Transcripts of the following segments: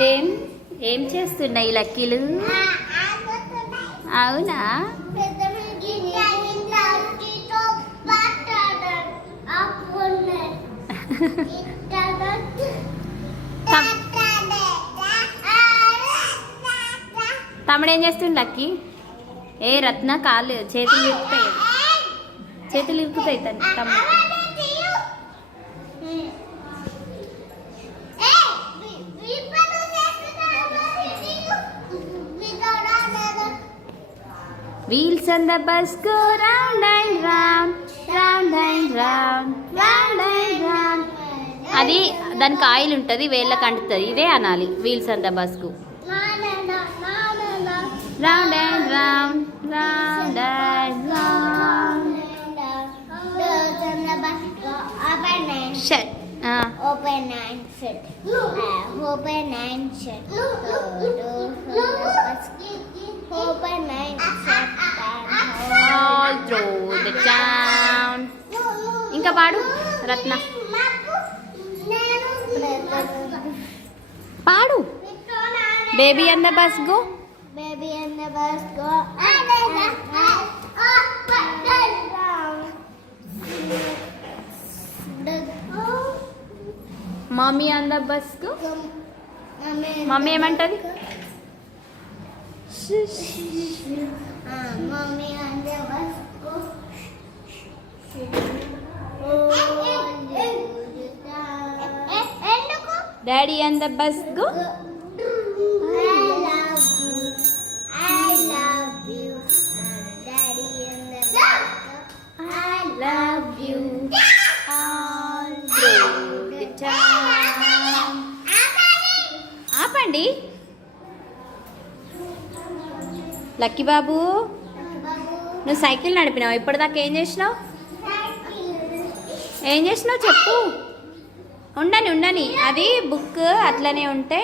ఏం ఏం చేస్తున్నాయి లక్కీలు? అవునా? తమ్ముడు ఏం చేస్తుండు లక్కీ? ఏ రత్న కాళ్ళు చేతులు ఇరుకుతాయి, చేతులు ఇరుకుతాయి తమ్ముడు. Wheels on the bus go round and round, round and round, round and round. అది దానికి ఆయిల్ ఉంటుంది, వేళ్ళకి అంటుతుంది. ఇదే అనాలి వీల్స్ ఆన్ ద బస్ కు. Round and round, round and round. Shut open and shut. Open and shut. Open and shut. All through the town. ఇంకా పాడు రత్న, పాడు. Baby and the bus go. Baby and the bus go. Mummy and the bus go. Mummy ఏమంటది? Mommy and the bus go. Daddy and the bus go. I love you. Daddy and the bus go. I love you. All through the town. ఆపండి. Lucky బాబు, నువ్వు cycle నడిపినావు, ఇప్పటిదాకా ఏం చేసినావు? ఏం చేసినావు చెప్పు. ఉండని ఉండని, అది బుక్ అట్లనే ఉంటే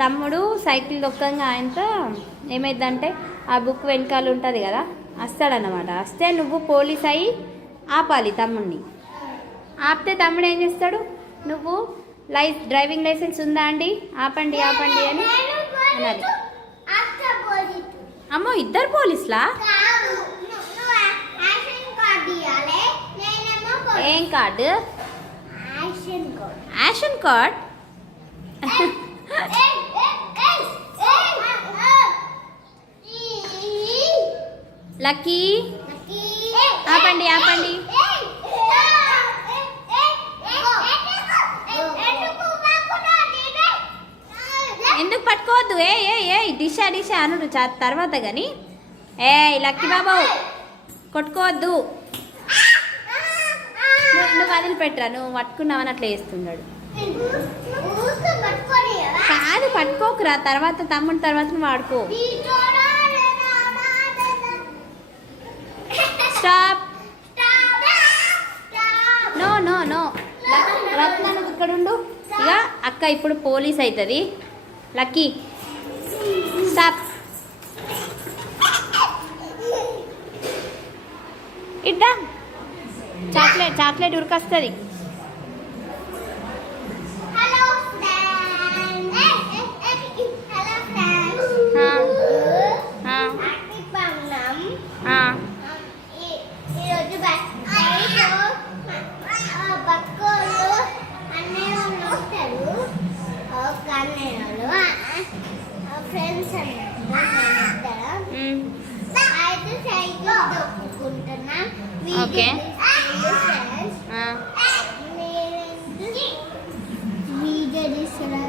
తమ్ముడు సైకిల్ దొక్కంగా ఆయనతో ఏమైందంటే ఆ బుక్ వెనకాల ఉంటుంది కదా, వస్తాడనమాట. వస్తే నువ్వు పోలీస్ అయ్యి ఆపాలి తమ్ముడిని. ఆపితే తమ్ముడు ఏం చేస్తాడు? నువ్వు డ్రైవింగ్ లైసెన్స్ ఉందా అండి, ఆపండి ఆపండి అని అనాలి. అమ్మో, ఇద్దరు పోలీసులా? ఏం కార్డు? Action card. లక్కీ, ఆపండి ఆపండి. ఎందుకు పట్టుకోవద్దు? ఏ ఏ ఏ డిషా డిషా అనుడు తర్వాత కానీ. ఏ లక్కీ బాబు, కొట్టుకోవద్దు. నువ్వు వదిలిపెట్టరా, నువ్వు పట్టుకున్నావని అట్లా వేస్తున్నాడు. కాదు, పట్టుకోకురా, తర్వాత తమ్ముడు తర్వాత నువ్వు వాడుకో. Stop. No no no Ratna, నువ్వు ఇక్కడ ఉండు. ఇక అక్క ఇప్పుడు పోలీస్ అవుతుంది. Lucky stop. ఇడ్డా చాక్లెట్, చాక్లెట్ ఉరికొస్తుంది. ఫ్రెండ్స్ అయితే సైకిల్ దొక్కుకుంటున్నా. ఓకే, వీడియో తీసుకురా.